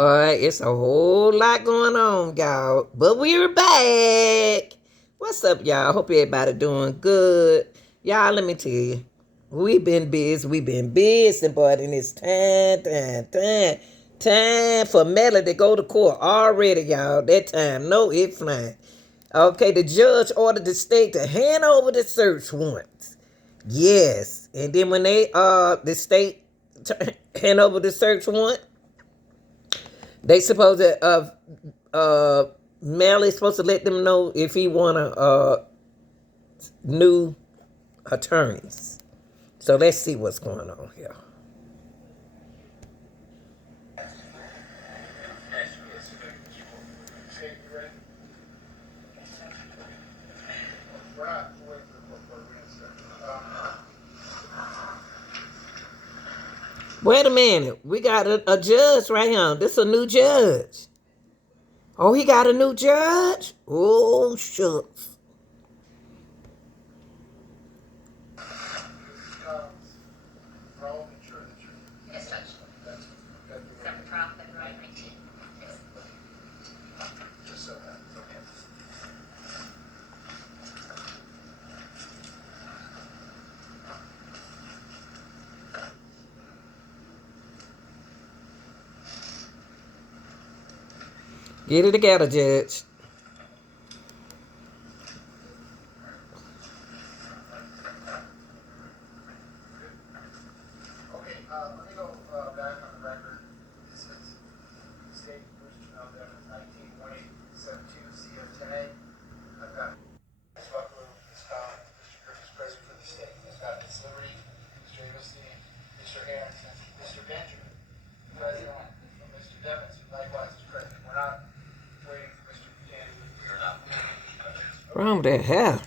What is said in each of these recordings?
All right, it's a whole lot going on, y'all. But we're back. What's up, y'all? Hope everybody doing good. Y'all, let me tell you, we've been busy. We've been busy, but and it's time for Melly to go to court already, y'all. That time, no, it's flying. Okay, the judge ordered the state to hand over the search warrants. Yes, and then when the state hand over the search warrant, they supposed to Melly's supposed to let them know if he want a new attorneys. So let's see what's going on here. Wait a minute, we got a judge right here. This a new judge. Oh, he got a new judge. Oh shucks. Get it together, judge. Wrong with that hair.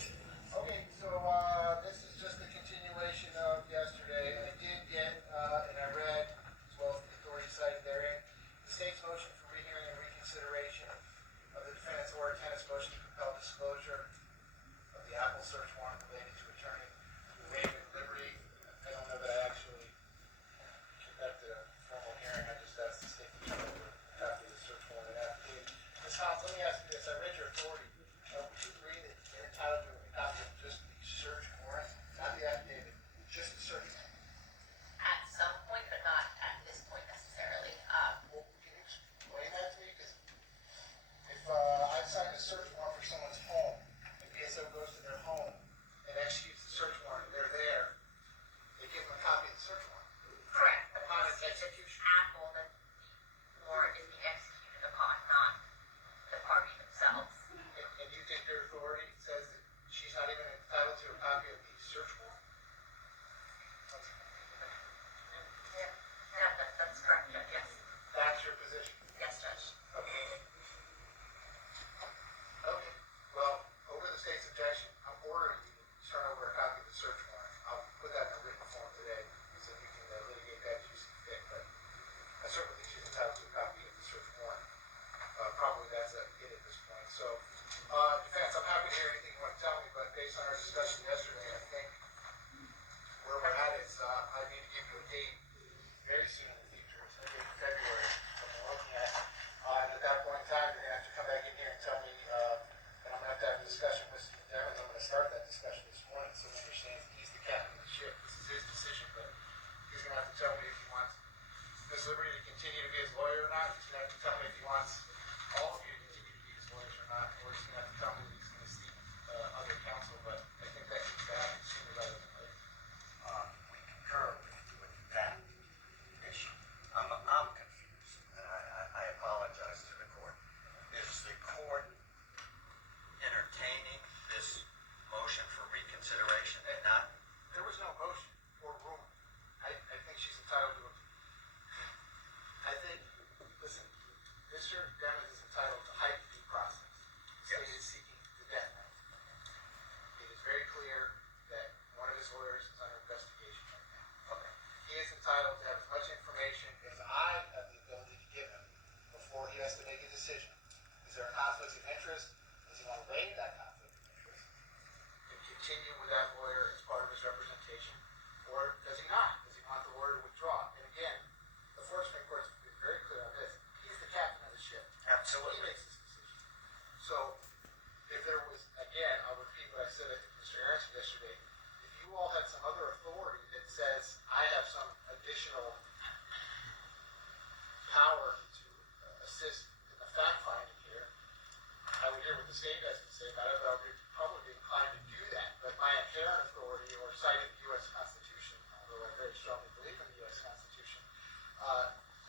the state has to say about it, but I'll be probably inclined to do that. But my inherent authority, or citing the U.S. Constitution, although I very strongly believe in the U.S. Constitution,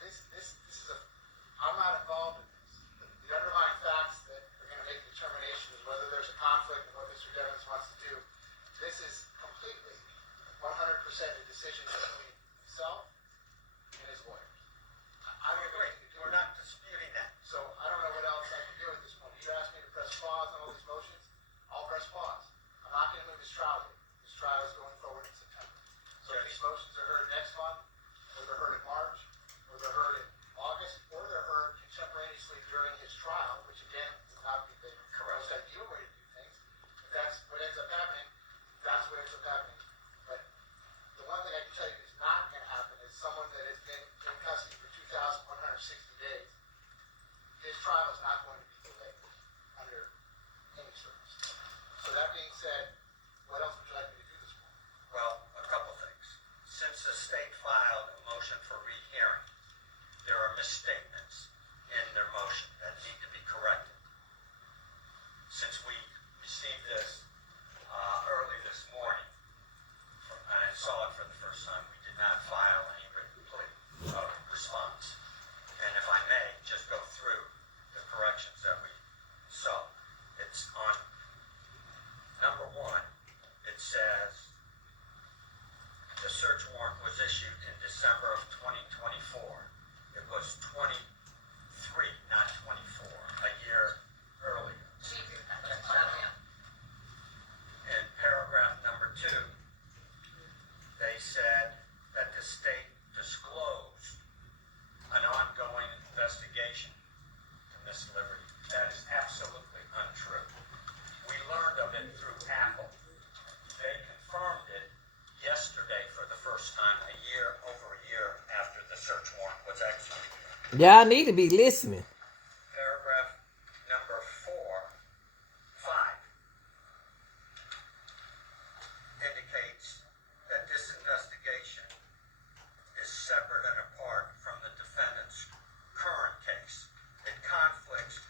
this is a. I'm not involved in this. The underlying facts that are going to make the determination is whether there's a conflict and what Mr. Devins wants to do. This is completely 100% a decision between himself and his lawyers. I agree. We're not disputing that. So I don't know what else I can do at this point. You asked me to press pause on all these motions. I'll press pause. I'm not going to move this trial date. This trial is going forward in September. So if these motions are heard next month, or they're heard in March, or they're heard in August, or they're heard contemporaneously during his trial, which again would not be the most ideal way to do things. If that's what ends up happening, that's what ends up happening. But the one thing I can tell you is not going to happen is someone that has been in custody for 2,160 days, his trial is not going to be delayed under any circumstance. So that being said, what else would you like me to do this morning? Well, a couple things. Since the state filed a motion for rehearing, there are misstatements in their motion that need to be corrected. Since we received this early this morning, and I saw it for the first time, we did not file any written response. And if I may, just go through the corrections that we saw. It's on number 1. It says the search warrant was issued in December of 2024. It was 23, not 24, a year earlier. In paragraph number 2, they said that the state disclosed an ongoing investigation to Miss Liberty. That is absolutely untrue. We learned of it through Apple. They confirmed it yesterday for the first time, over a year after the search warrant was executed. Y'all need to be listening. Paragraph number 5 indicates that this investigation is separate and apart from the defendant's current case. It conflicts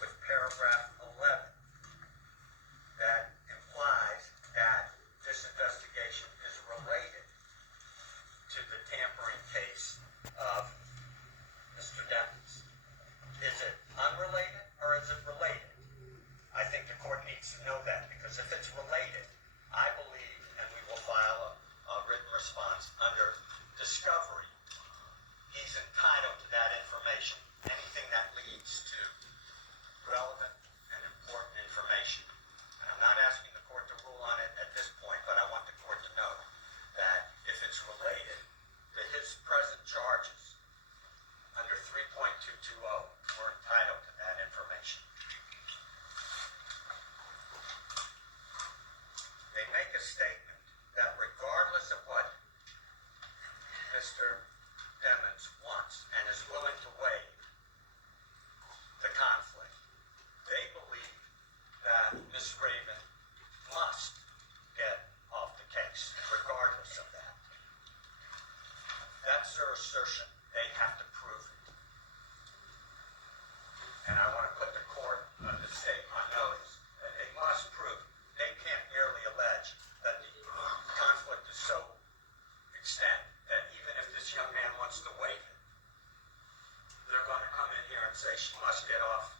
with paragraph 11 that implies that this investigation is related to the tampering case of Mr. Devins. Is it unrelated or is it related? I think the court needs to know that, because if it's related, I believe, and we will file a written response under discovery, he's entitled to that information. Anything that leads to relevant and important information. And I'm not asking the court to rule on it at this point, but I want the court to know that if it's related to his present charges under 3.220, we're entitled to that information. They make a statement that regardless of what Mr. Devins wants and is willing to waive the conflict, they believe that Ms. Raven must get off the case regardless of that. That's their assertion. They have to prove it. And I want to put the court, the state, on notice that they must prove it. They can't merely allege that the conflict is so extent that even if this young man wants to waive it, they're going to come in here and say she must get off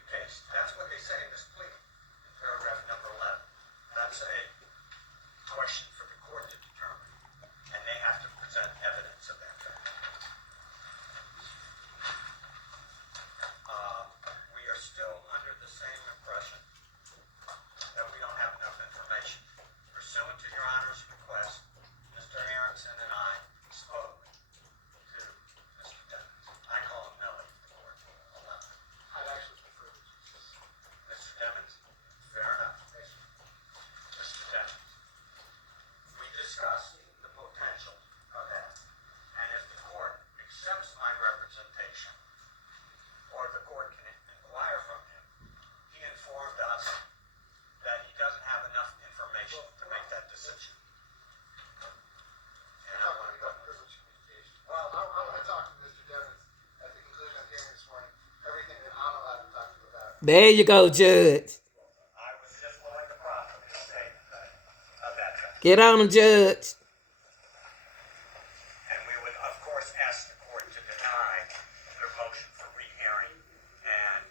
the case. That's what they say in this plea, in paragraph number 11. That's a question for the court to determine, and they have to present evidence of that fact. We are still under the same impression that we don't have enough information. Pursuant to Your Honor's request, Mr. Aronson and I spoke to Mr. Devins. I call him Melly, the court will allow. There you go, Judge. I was just willing to profit the statement of that fact. Get on him, Judge. And we would, of course, ask the court to deny their motion for rehearing and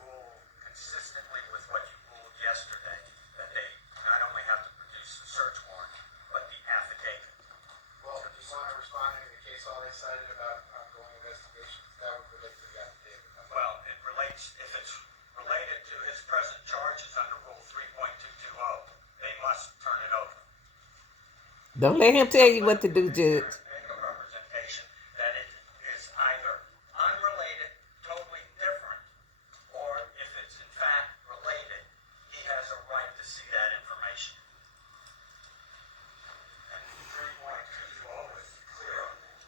rule consistently with what you ruled yesterday, that they not only have to produce the search warrant, but the affidavit. Well, if you want to respond to the case law they cited about ongoing investigations, that would relate to the affidavit. Well, it relates, if it's related to his present charges under Rule 3.220, they must turn it over. Don't let him tell you what to do, Judge. Make a representation that it is either unrelated, totally different, or if it's in fact related, he has a right to see that information. And 3.220 is clear on that.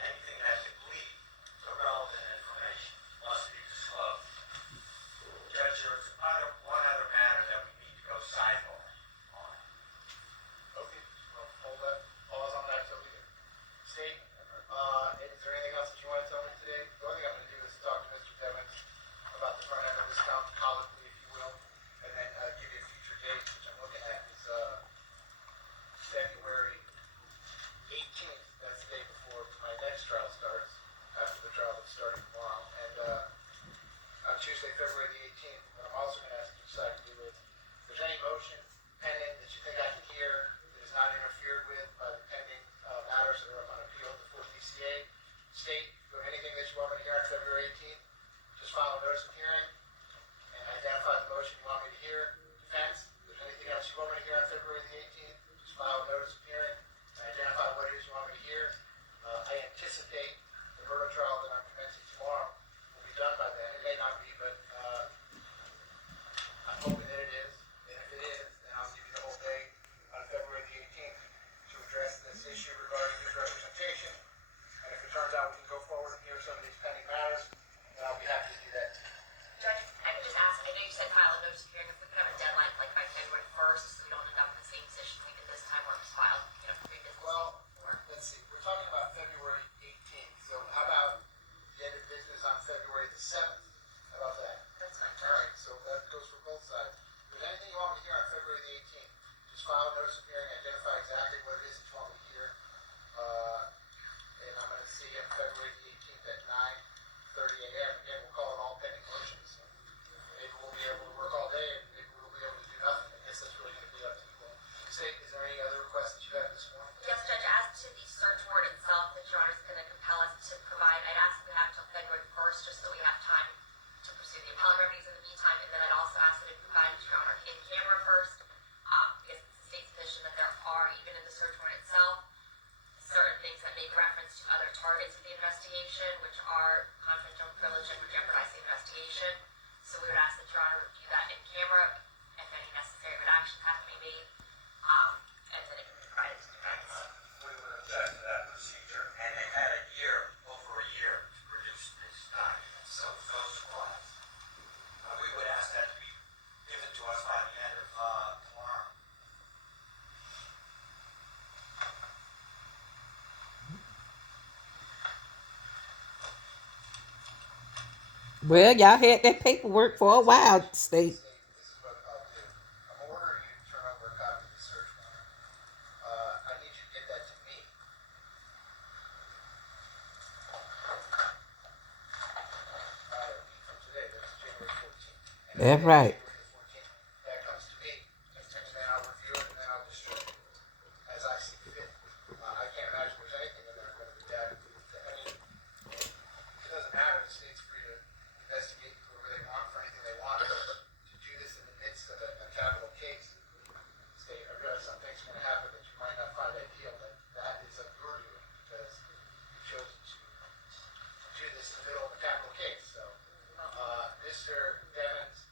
Anything that could lead to relevant information must be disclosed. Judge, there's one other matter that we need to go sidebar on. Okay, well, hold that, pause on that till we get. State, is there anything else that you want to tell me today? The only thing I'm going to do is talk to Mr. Devins about the front end of this colloquy, if you will, and then give you a future date, which I'm looking at is February 18th. That's the day before my next trial starts, after the trial that's starting tomorrow. And on Tuesday, February the 18th, what I'm also going to ask you to decide to do is, if there's any motion pending that you think I can hear that is not interfered with by the pending matters that are up on appeal before DCA, state, if you have anything that you want me to hear on February 18th, just file a notice of hearing and identify the motion you want me to hear. Defense, if there's anything else you want me to hear on February the 18th, just file a notice of hearing and identify what it is you want me to hear. I anticipate the murder trial that I'm commencing tomorrow will be done by then. It may not be, but I'm hoping that it is. And if it is, then I'll give you the whole day on February the 18th to address this issue regarding his representation. And if it turns out we can go forward and hear some of these pending matters, then I'll be happy to do that. Judge, I could just ask, I know you said file a notice of hearing, if we could have a deadline like by February 1st, so we don't end up in the same position we did this time where it was filed, 3 business Well, days before. let's see. We're talking about February 18th. So how about the end of business on February the 7th? How about that? That's fine. All right, so that goes for both sides. If there's anything you want me to hear on February the 18th, just file a notice of hearing, identify exactly what it is that you want me to hear. And I'm going to see you on February the 18th at 9:30 a.m. Again, we'll call it all pending motions. Maybe we'll be able to work all day, and maybe we'll be able to do nothing. I guess that's really going to be up to you all. State, is there any other requests that you have this morning? Yes, Judge, as to the search warrant itself that Your Honor is going to compel us to provide, I'd ask that we have until February 1st, just so we have time to pursue the appellate remedies in the meantime, and then I'd also ask that it be provided to Your Honor in camera first, because it's the state's position that there are, even in the search warrant itself, certain things that make reference to other targets of the investigation, which are confidential privilege and would jeopardize the investigation. So we would ask that Your Honor review that in camera, if any necessary redactions have to be made, and then it can be provided to defense. We would object to that procedure, and they had a year, over a year, to produce this document, so it goes across. We would ask that to be given to us by the end of tomorrow. Well, y'all had that paperwork for a while, State. State, this is what I'll do. I'm ordering you to turn over a copy of the search warrant. I need you to get that to me. A week from today, that's January 14th. And That's right. January 14th, that comes to me, and then I'll review it, and then I'll distribute it as I see fit. I can't imagine there's anything in there I'm going to redact. I mean, it doesn't matter. The state's free to investigate whoever they want for anything they want. To do this in the midst of a capital case, state, I realize some things are going to happen that you might not find ideal, but that is of your doing because you chose to do this in the middle of a capital case. So, Mr. Devins,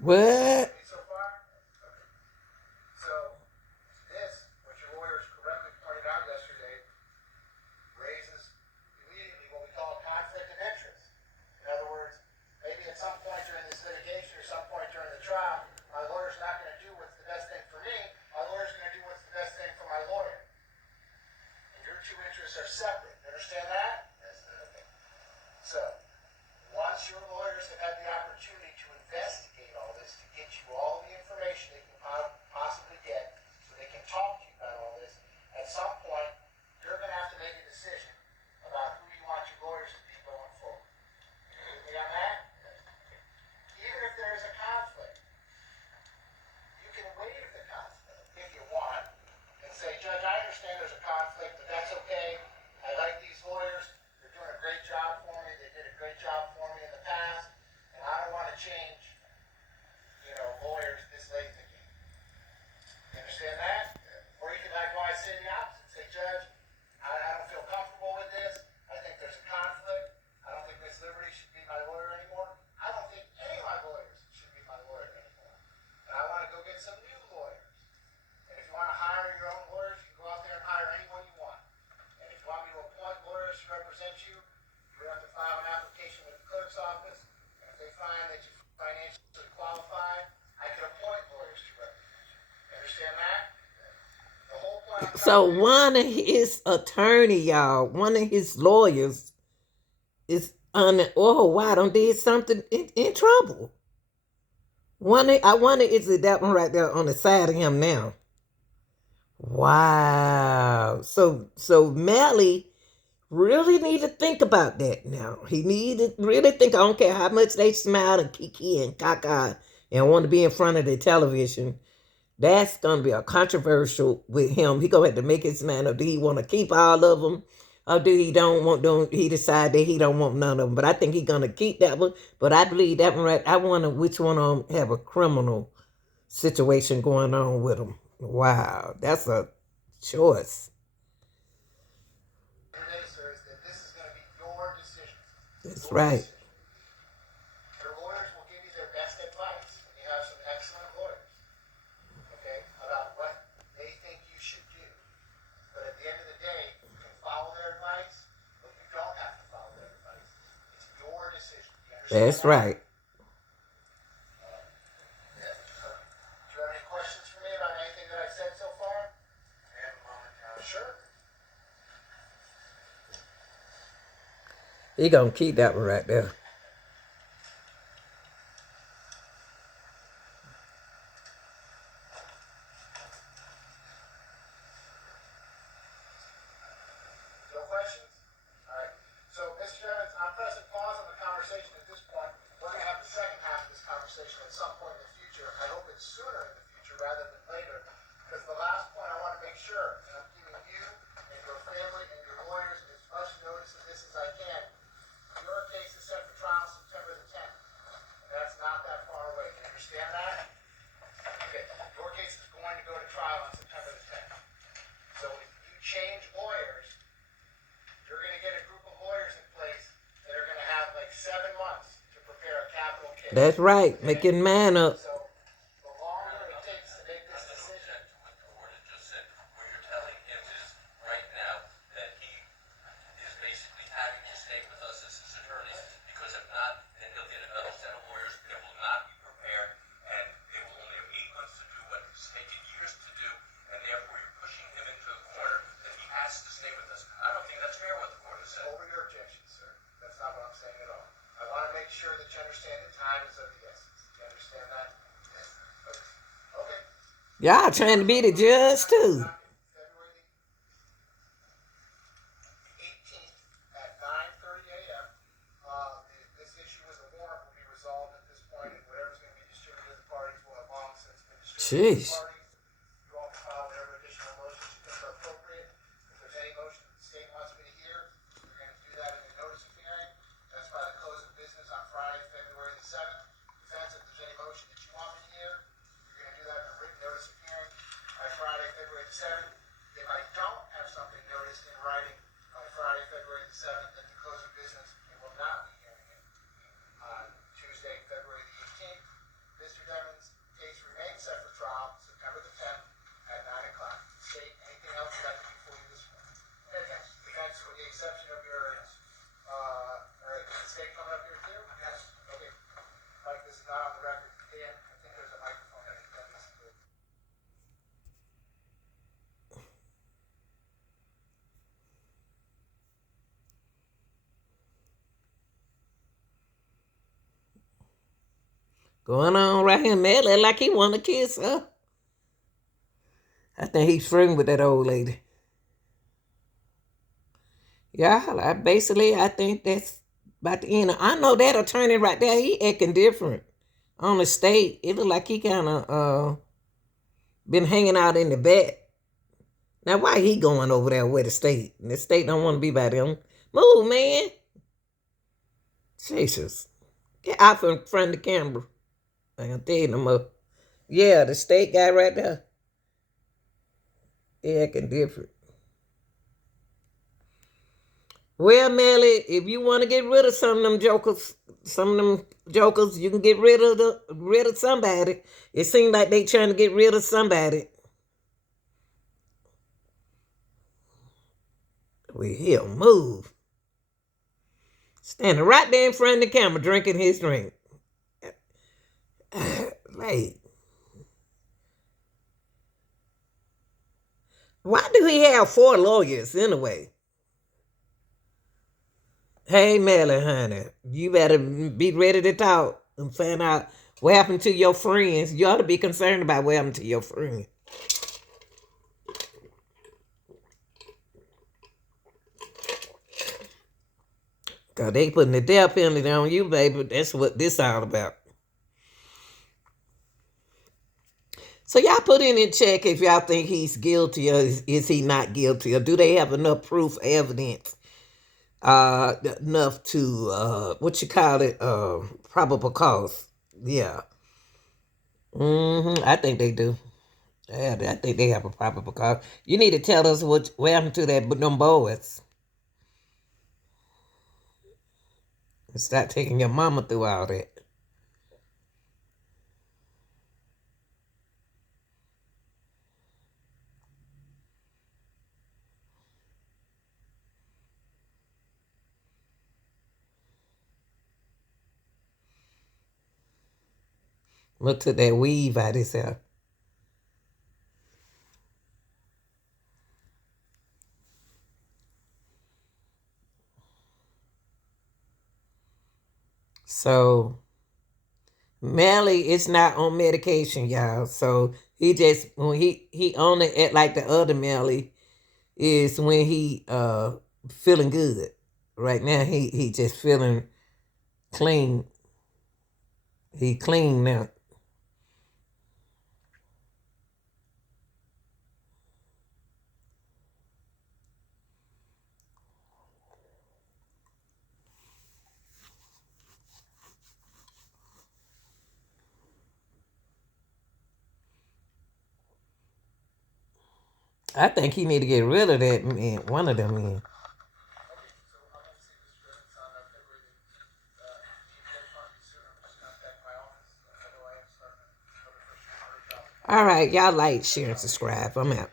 What? So far? Okay. So, this, which your lawyers correctly pointed out yesterday, raises immediately what we call a conflict of interest. In other words, maybe at some point during this litigation or some point during the trial, my lawyer's not going to do what's the best thing for me. My lawyer's going to do what's the best thing for my lawyer. And your two interests are separate. You understand that? Yes. Okay. So, once your lawyers have had the opportunity to investigate all this, to get you all the information they can possibly get, so they can talk to you about all this, at some point, you're going to have to make a decision about who you want your lawyers to be going forward. You with me on that? Even if there is a conflict, you can waive the conflict if you want and say, Judge, I understand there's a conflict, but that's okay. I like these lawyers. They're doing a great job for me. They did a great job for me in the past, and I don't want to change, lawyers this late in the game. You understand that? Or you can likewise say the opposite. Say, Judge, I don't feel comfortable with this. I think there's a conflict. I don't think Miss Liberty should be my lawyer anymore. I don't think any of my lawyers should be my lawyer anymore. And I want to go get some new lawyers. And if you want to hire your own lawyers, you can go out there and hire anyone you want. And if you want me to appoint lawyers to represent you, you have to file an application with the clerk's office. And if they find that you're financially qualified, I can appoint lawyers to represent you. You understand that? The whole point. So one of his attorney, y'all, one of his lawyers is on oh wow, done did something in trouble. I wonder is it that one right there on the side of him now? Wow. So Melly really need to think about that now. He need to really think. I don't care how much they smile and kiki and caca and want to be in front of the television. That's gonna be a controversial with him. He gonna have to make his mind up. Do he want to keep all of them, or do he don't want? Don't he decide that he don't want none of them? But I think he gonna keep that one. But I believe that one right. I wonder which one of them have a criminal situation going on with him. Wow, that's a choice. Today, sir, is that this is going to be your decision. That's Your right. decision. Your lawyers will give you their best advice. You have some excellent lawyers, okay, about what they think you should do. But at the end of the day, you can follow their advice, but you don't have to follow their advice. It's your decision. You understand That's that? right. Do you have any questions for me about anything that I've said so far? I have a moment now. Sure. He gonna keep that one right there. No questions? All right. So, Mr. Jennings, I'm pressing pause on the conversation at this point. We're going to have the second half of this conversation at some point in the future. I hope it's sooner in the future rather than later. Because the last point I want to make sure, and I'm giving you and your family and your lawyers as much notice of this as I can. Your case is set for trial September the 10th. And that's not that far away. You understand that? Okay. Your case is going to go to trial on September the 10th. So if you change lawyers, you're going to get a group of lawyers in place that are going to have like 7 months to prepare a capital case. That's right. Okay? Make your mind up. So the longer it takes to make this decision, What the order just said. What you're telling him is right now that he is basically having to stay with us as his attorney, because if not, then he'll get another set of lawyers that will not be prepared, and they will only have 8 months to do what it's taken years to do, and therefore you're pushing him into a corner that he has to stay with us. I don't think that's fair what the court has said. over your objection, sir. That's not what I'm saying at all. I want to make sure that you understand that time is of the essence. You understand that? Yes. Okay. Y'all trying to be the judge too. February the 18th at 9:30 a.m. This issue with the warrant will be resolved at this point, and whatever's going to be distributed to the parties will have long since been distributed to Jeez. the parties. You all can file whatever additional motions you think are appropriate. If there's any motion that the state wants me to hear, we're going to do that in a notice of hearing. That's by the close of business on Friday, February the 7th. Defense, if there's any motion that you want me to hear, you're going to do that in a written notice of hearing by Friday, February the 7th. If I don't have something noticed in writing by Friday, February the 7th, at the close of business, we will not be hearing it on Tuesday, February the 18th. Mr. Going on right here, Melly, like he want to kiss her. I think he's flirting with that old lady. Yeah, I think that's about the end. I know that attorney right there, he acting different on the state. It look like he kind of been hanging out in the back. Now, why he going over there with the state? The state don't want to be by them. Move, man. Jesus. Get out from front of the camera. I can tell you no more. Yeah, the state guy right there. He acting different. Well, Melly, if you want to get rid of some of them jokers, you can get rid of somebody. It seems like they trying to get rid of somebody. We he'll move. Standing right there in front of the camera drinking his drink. Like, why do he have 4 lawyers anyway? Hey, Melly, honey, you better be ready to talk and find out what happened to your friends. You ought to be concerned about what happened to your friends. Because they putting the death penalty on you, baby. That's what this all about. So y'all put in check if y'all think he's guilty or is he not guilty, or do they have enough proof, evidence, enough to what you call it, probable cause. Yeah. I think they do. Yeah, I think they have a probable cause. You need to tell us what happened to them boys. And stop taking your mama through all that. Look to that weave out his hair. So Melly is not on medication, y'all. So he just when he only act like the other Melly is when he feeling good. Right now he just feeling clean. He clean now. I think he need to get rid of that man, one of them men. All right, y'all like, share, and subscribe. I'm out.